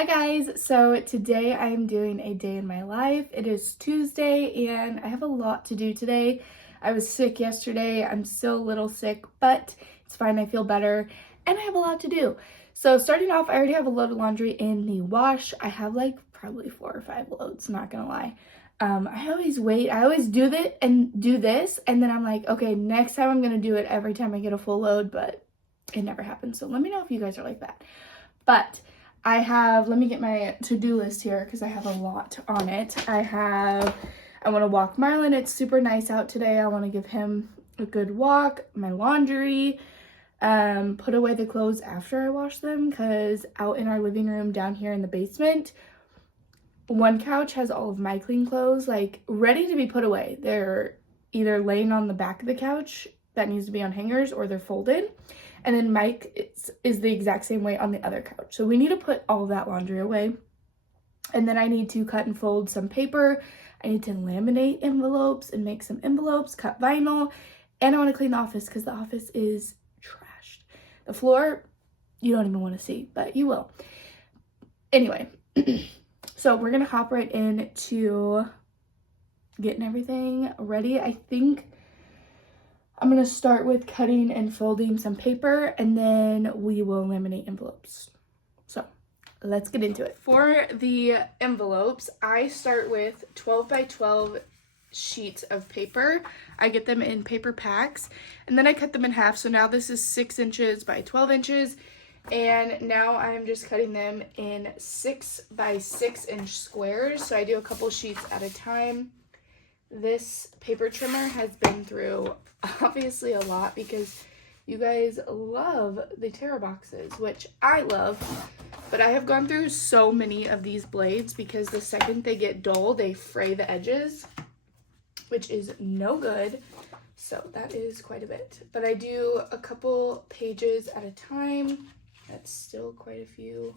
Hi guys, so today I am doing a day in my life. It is Tuesday and I have a lot to do today. I was sick yesterday, I'm still a little sick, but it's fine, I feel better and I have a lot to do. So starting off, I already have a load of laundry in the wash. I have like probably 4 or 5 loads, not gonna lie. I always do this and then I'm like, okay, next time I'm gonna do it every time I get a full load, but it never happens. So let me know if you guys are like that. But let me get my to-do list here because I have a lot on it. I want to walk Marlon. It's super nice out today. I want to give him a good walk. My laundry, put away the clothes after I wash them because out in our living room down here in the basement, one couch has all of my clean clothes like ready to be put away. They're either laying on the back of the couch that needs to be on hangers or they're folded. And then Mike is the exact same way on the other couch. So we need to put all that laundry away. And then I need to cut and fold some paper. I need to laminate envelopes and make some envelopes, cut vinyl. And I want to clean the office because the office is trashed. The floor, you don't even want to see, but you will. Anyway, so we're going to hop right into getting everything ready. I think I'm going to start with cutting and folding some paper and then we will laminate envelopes. So let's get into it. For the envelopes, I start with 12 by 12 sheets of paper. I get them in paper packs and then I cut them in half. So now this is 6 inches by 12 inches. And now I'm just cutting them in 6 by 6 inch squares. So I do a couple sheets at a time. This paper trimmer has been through obviously a lot because you guys love the taraboxes, which I love, but I have gone through so many of these blades because the second they get dull, they fray the edges, which is no good. So that is quite a bit, but I do a couple pages at a time. That's still quite a few.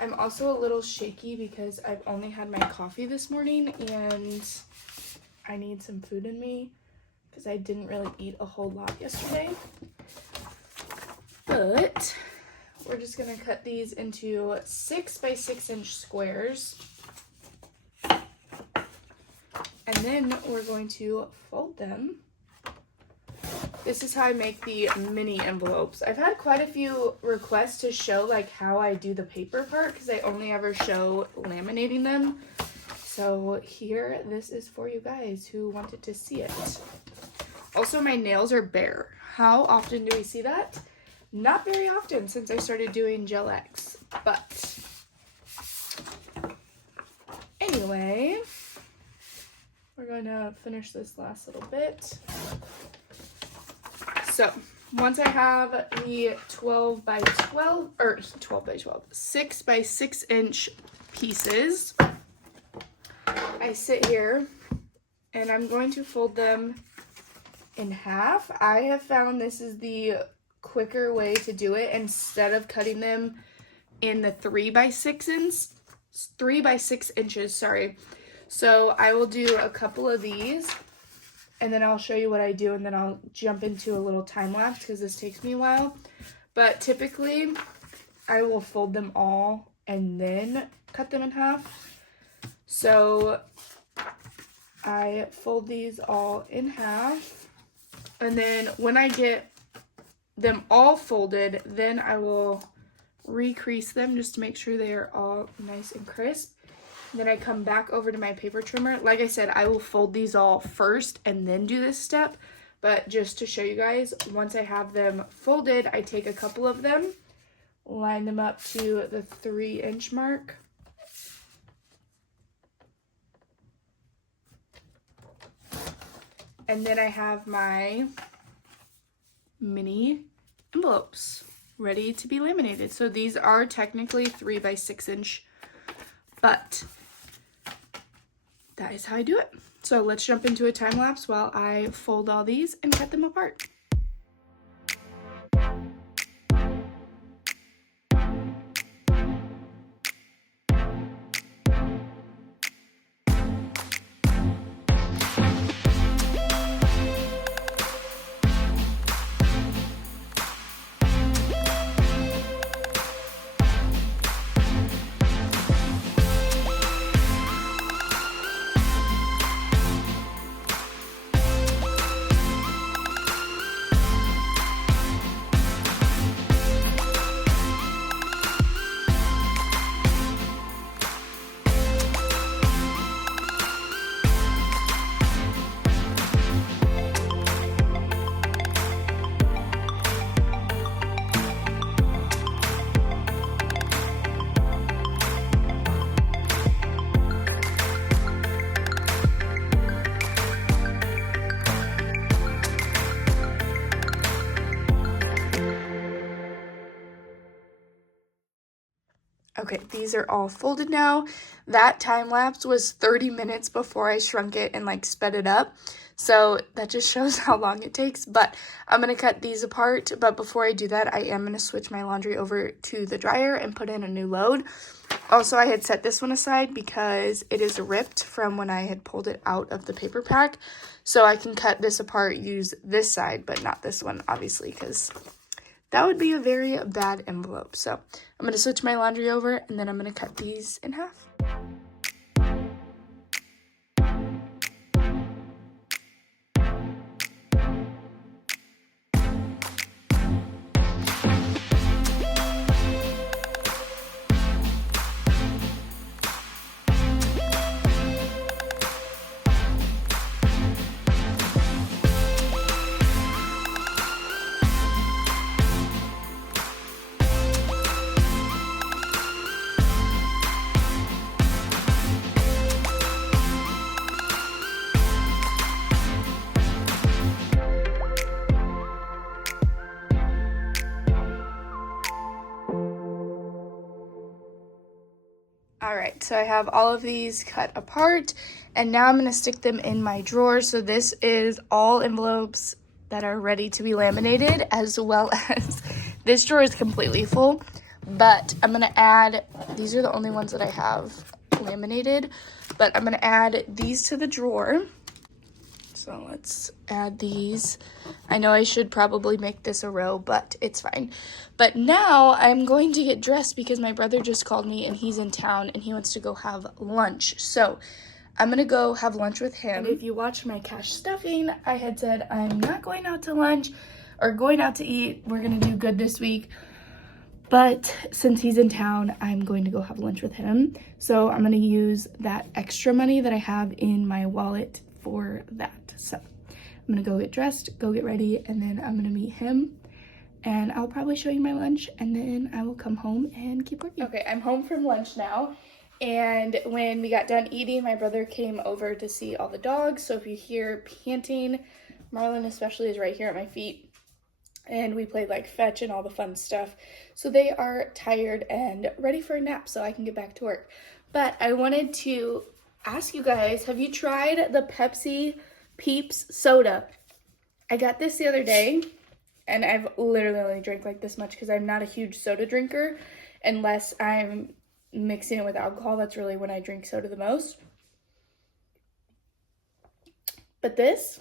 I'm also a little shaky because I've only had my coffee this morning and I need some food in me because I didn't really eat a whole lot yesterday. But we're just gonna cut these into 6 by 6 inch squares. And then we're going to fold them. This is how I make the mini envelopes. I've had quite a few requests to show like how I do the paper part because I only ever show laminating them. So here, this is for you guys who wanted to see it. Also, my nails are bare. How often do we see that? Not very often since I started doing Gel X, but anyway, we're going to finish this last little bit. So once I have the 6 by 6 inch pieces, I sit here and I'm going to fold them in half. I have found this is the quicker way to do it instead of cutting them in the 3 by 6 inches, sorry. So I will do a couple of these and then I'll show you what I do and then I'll jump into a little time lapse because this takes me a while. But typically I will fold them all and then cut them in half. So I fold these all in half and then when I get them all folded, then I will recrease them just to make sure they are all nice and crisp. And then I come back over to my paper trimmer. Like I said, I will fold these all first and then do this step, but just to show you guys, once I have them folded, I take a couple of them, line them up to the 3 inch mark. And then I have my mini envelopes ready to be laminated. So these are technically 3 by 6 inch, but that is how I do it. So let's jump into a time lapse while I fold all these and cut them apart. Okay, these are all folded now. That time lapse was 30 minutes before I shrunk it and like sped it up. So that just shows how long it takes. But I'm going to cut these apart. But before I do that, I am going to switch my laundry over to the dryer and put in a new load. Also, I had set this one aside because it is ripped from when I had pulled it out of the paper pack. So I can cut this apart, use this side, but not this one, obviously, because that would be a very bad envelope. So I'm going to switch my laundry over, and then I'm going to cut these in half. Alright, so I have all of these cut apart, and now I'm going to stick them in my drawer. So this is all envelopes that are ready to be laminated, as well as this drawer is completely full, but I'm going to add, these are the only ones that I have laminated, but I'm going to add these to the drawer. So let's add these. I know I should probably make this a row, but it's fine. But now I'm going to get dressed because my brother just called me and he's in town and he wants to go have lunch. So I'm going to go have lunch with him. And if you watch my cash stuffing, I had said I'm not going out to lunch or going out to eat. We're going to do good this week. But since he's in town, I'm going to go have lunch with him. So I'm going to use that extra money that I have in my wallet for that. So I'm gonna go get dressed, go get ready, and then I'm gonna meet him, and I'll probably show you my lunch, and then I will come home and keep working. Okay, I'm home from lunch now, and when we got done eating, my brother came over to see all the dogs. So if you hear panting, Marlon especially is right here at my feet, and we played like fetch and all the fun stuff. So they are tired and ready for a nap so I can get back to work. But I wanted to ask you guys, have you tried the Pepsi Peeps soda? I got this the other day, and I've literally only drank like this much because I'm not a huge soda drinker unless I'm mixing it with alcohol. That's really when I drink soda the most. But this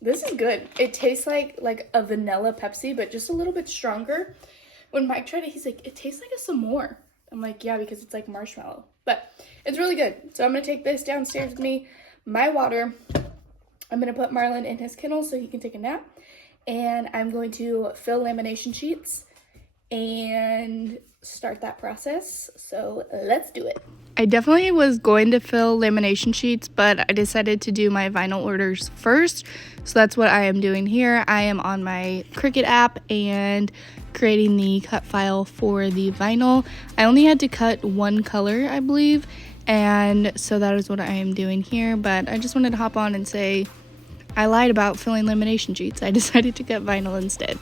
is good. It tastes like a vanilla Pepsi, but just a little bit stronger. When Mike tried it, he's like, it tastes like a s'more. I'm like, yeah, because it's like marshmallow. But it's really good. So I'm going to take this downstairs with me, my water. I'm going to put Marlon in his kennel so he can take a nap. And I'm going to fill lamination sheets and start that process. So let's do it. I definitely was going to fill lamination sheets, but I decided to do my vinyl orders first. So that's what I am doing here. I am on my Cricut app and creating the cut file for the vinyl. I only had to cut one color, I believe, and so that is what I am doing here. But I just wanted to hop on and say I lied about filling lamination sheets. I decided to cut vinyl instead.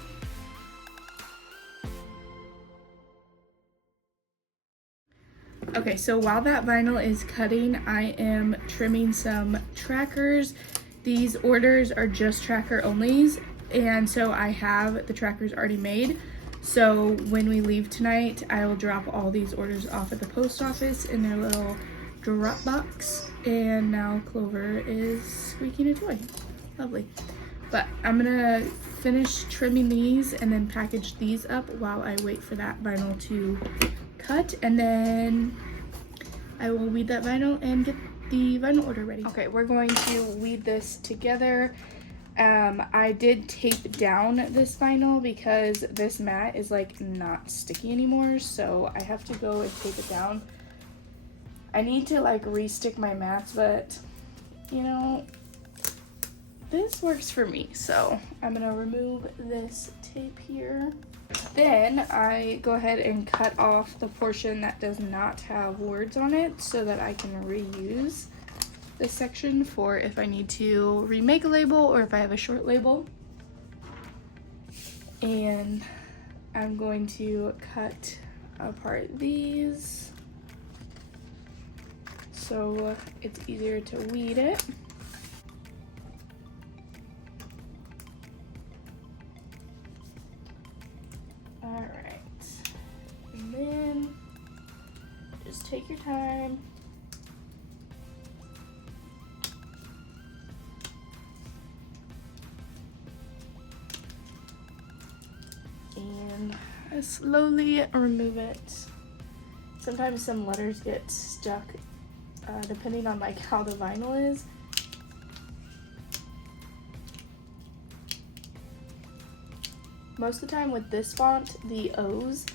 Okay, so while that vinyl is cutting, I am trimming some trackers. These orders are just tracker onlys, and so I have the trackers already made. So when we leave tonight, I will drop all these orders off at the post office in their little drop box. And now Clover is squeaking a toy. Lovely. But I'm gonna finish trimming these and then package these up while I wait for that vinyl to cut, and then I will weed that vinyl and get the vinyl order ready. Okay, we're going to weed this together. I did tape down this vinyl because this mat is like not sticky anymore, so I have to go and tape it down. I need to like re-stick my mats, but you know, this works for me, so I'm gonna remove this tape here. Then I go ahead and cut off the portion that does not have words on it so that I can reuse this section for if I need to remake a label or if I have a short label. And I'm going to cut apart these so it's easier to weed it. Alright, and then just take your time. And I slowly remove it. Sometimes some letters get stuck depending on like how the vinyl is. Most of the time with this font, the O's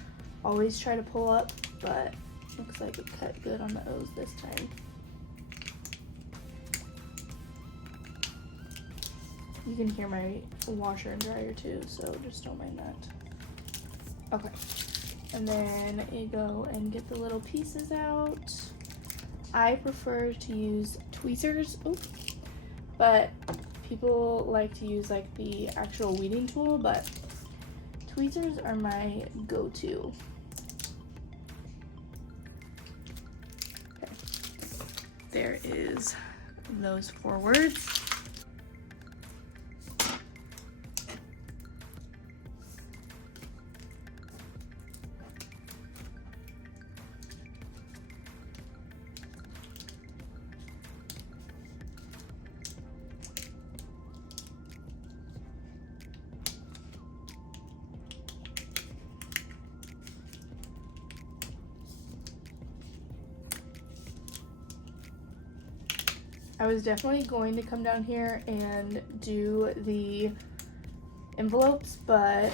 always try to pull up, but looks like it cut good on the O's this time. You can hear my washer and dryer too, so just don't mind that. Okay, and then you go and get the little pieces out. I prefer to use tweezers, but people like to use like the actual weeding tool, but tweezers are my go-to. Okay. There is those 4 words. I was definitely going to come down here and do the envelopes, but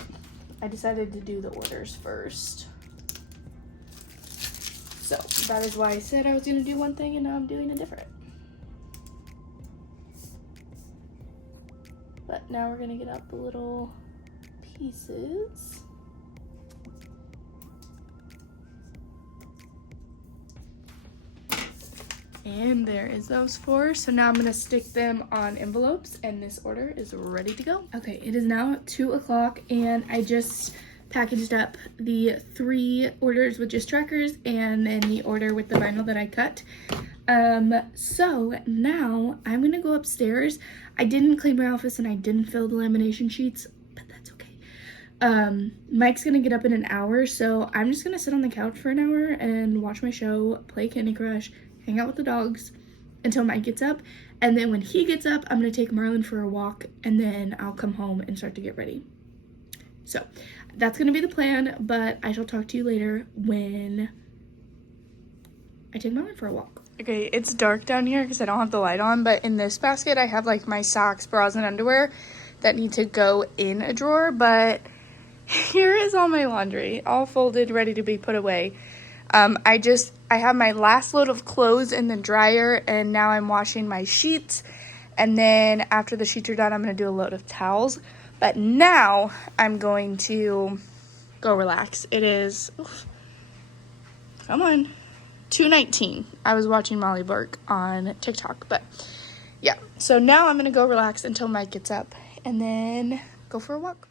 I decided to do the orders first. So that is why I said I was going to do one thing and now I'm doing a different. But now we're going to get out the little pieces. And there is those 4. So now I'm gonna stick them on envelopes and this order is ready to go. Okay, it is now 2 o'clock and I just packaged up the 3 orders with just trackers and then the order with the vinyl that I cut. So now I'm gonna go upstairs. I didn't clean my office and I didn't fill the lamination sheets, but that's okay. Mike's gonna get up in an hour, so I'm just gonna sit on the couch for an hour and watch my show, play Candy Crush, hang out with the dogs until Mike gets up, and then when he gets up I'm gonna take Marlin for a walk and then I'll come home and start to get ready. So that's gonna be the plan, but I shall talk to you later when I take Marlin for a walk. Okay, it's dark down here because I don't have the light on, but in this basket I have like my socks, bras, and underwear that need to go in a drawer, but here is all my laundry all folded, ready to be put away. I have my last load of clothes in the dryer and now I'm washing my sheets, and then after the sheets are done I'm going to do a load of towels. But now I'm going to go relax. It is, come on, 2:19. I was watching Molly Burke on TikTok, but yeah. So now I'm going to go relax until Mike gets up and then go for a walk.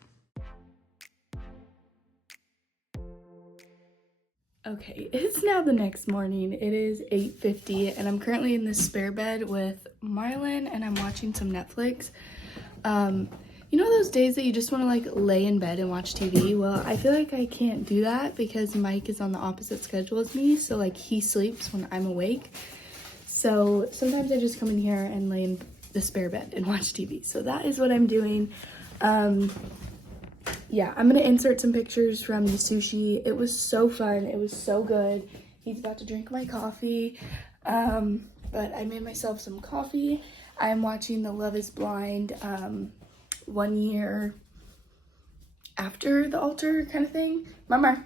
Okay, it's now the next morning. It is 8:50 and I'm currently in this spare bed with Marlin and I'm watching some Netflix. You know those days that you just want to like lay in bed and watch TV? Well, I feel like I can't do that because Mike is on the opposite schedule as me, so like he sleeps when I'm awake. So sometimes I just come in here and lay in the spare bed and watch TV. So that is what I'm doing. Yeah, I'm gonna insert some pictures from the sushi. It was so fun. It was so good. He's about to drink my coffee, but I made myself some coffee. I'm watching the Love is Blind 1 year after the altar kind of thing. Mama,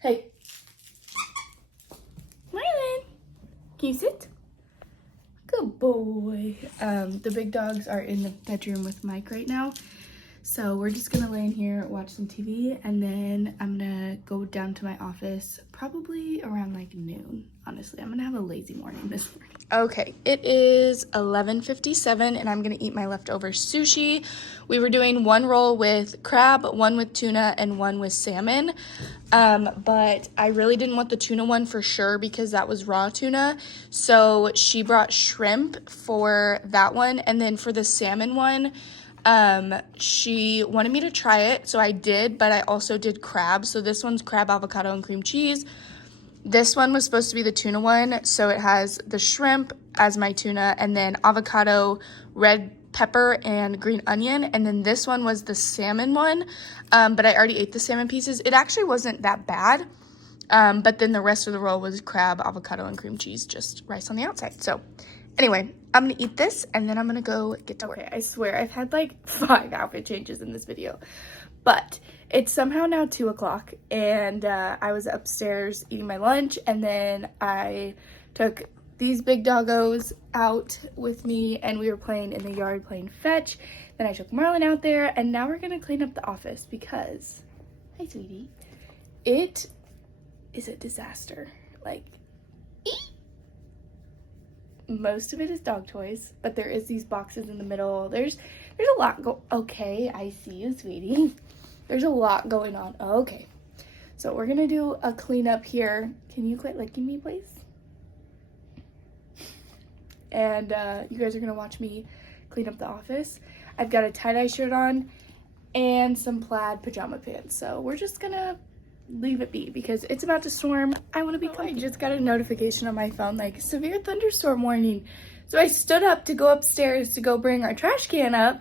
hey. Marlin, can you sit? Good boy. The big dogs are in the bedroom with Mike right now. So we're just gonna lay in here, watch some TV, and then I'm gonna go down to my office probably around like noon. Honestly, I'm gonna have a lazy morning this morning. Okay, it is 11:57 and I'm gonna eat my leftover sushi. We were doing 1 roll with crab, 1 with tuna, and 1 with salmon. But I really didn't want the tuna one for sure because that was raw tuna. So she brought shrimp for that one. And then for the salmon one, she wanted me to try it. So I did, but I also did crab. So this one's crab, avocado, and cream cheese. This one was supposed to be the tuna one. So it has the shrimp as my tuna and then avocado, red pepper, and green onion. And then this one was the salmon one, but I already ate the salmon pieces. It actually wasn't that bad, but then the rest of the roll was crab, avocado, and cream cheese, just rice on the outside. So anyway, I'm gonna eat this and then I'm gonna go get to work. Okay, I swear I've had like 5 outfit changes in this video, but it's somehow now 2 o'clock and I was upstairs eating my lunch, and then I took these big doggos out with me and we were playing in the yard playing fetch. Then I took Marlon out there and now we're gonna clean up the office because, hi sweetie, it is a disaster. Like, most of it is dog toys, but there is these boxes in the middle. There's a lot okay, I see you, sweetie. There's a lot going on. Okay, so we're gonna do a cleanup here. Can you quit licking me, please? And you guys are gonna watch me clean up the office. I've got a tie-dye shirt on and some plaid pajama pants. So we're just gonna leave it be because it's about to storm. I wanna be comfy. I just got a notification on my phone, like severe thunderstorm warning. So I stood up to go upstairs to go bring our trash can up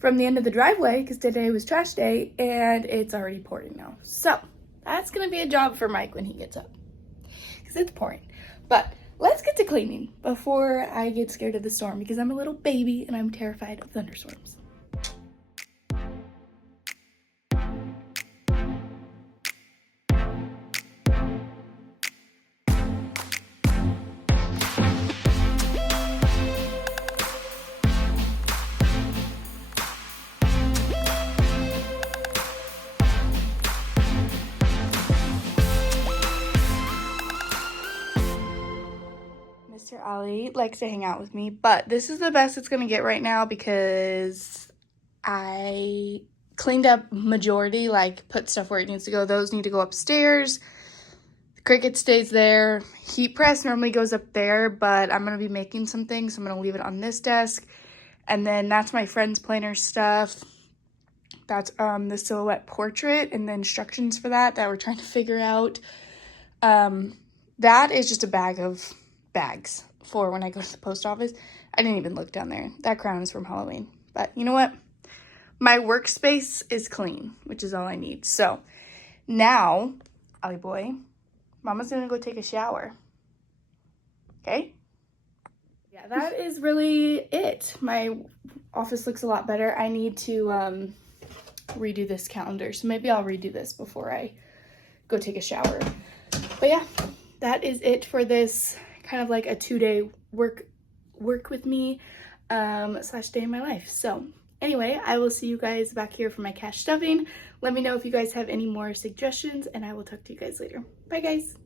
from the end of the driveway because today was trash day and it's already pouring now. So that's gonna be a job for Mike when he gets up because it's pouring. But let's get to cleaning before I get scared of the storm because I'm a little baby and I'm terrified of thunderstorms. Mr. Ali likes to hang out with me, but this is the best it's gonna get right now because I cleaned up majority, like put stuff where it needs to go. Those need to go upstairs. The Cricut stays there. Heat press normally goes up there, but I'm gonna be making some things, so I'm gonna leave it on this desk. And then that's my friend's planner stuff. That's the silhouette portrait and the instructions for that we're trying to figure out. That is just a bag of bags for when I go to the post office. I didn't even look down there. That crown is from Halloween. But you know what? My workspace is clean, which is all I need. So now, Ollie boy, Mama's gonna go take a shower. Okay? Yeah, that is really it. My office looks a lot better. I need to redo this calendar. So /maybe I'll redo this before I go take a shower. But yeah, that is it for this kind of like a 2-day work with me / day in my life. So anyway, I will see you guys back here for my cash stuffing. Let me know if you guys have any more suggestions and I will talk to you guys later. Bye guys.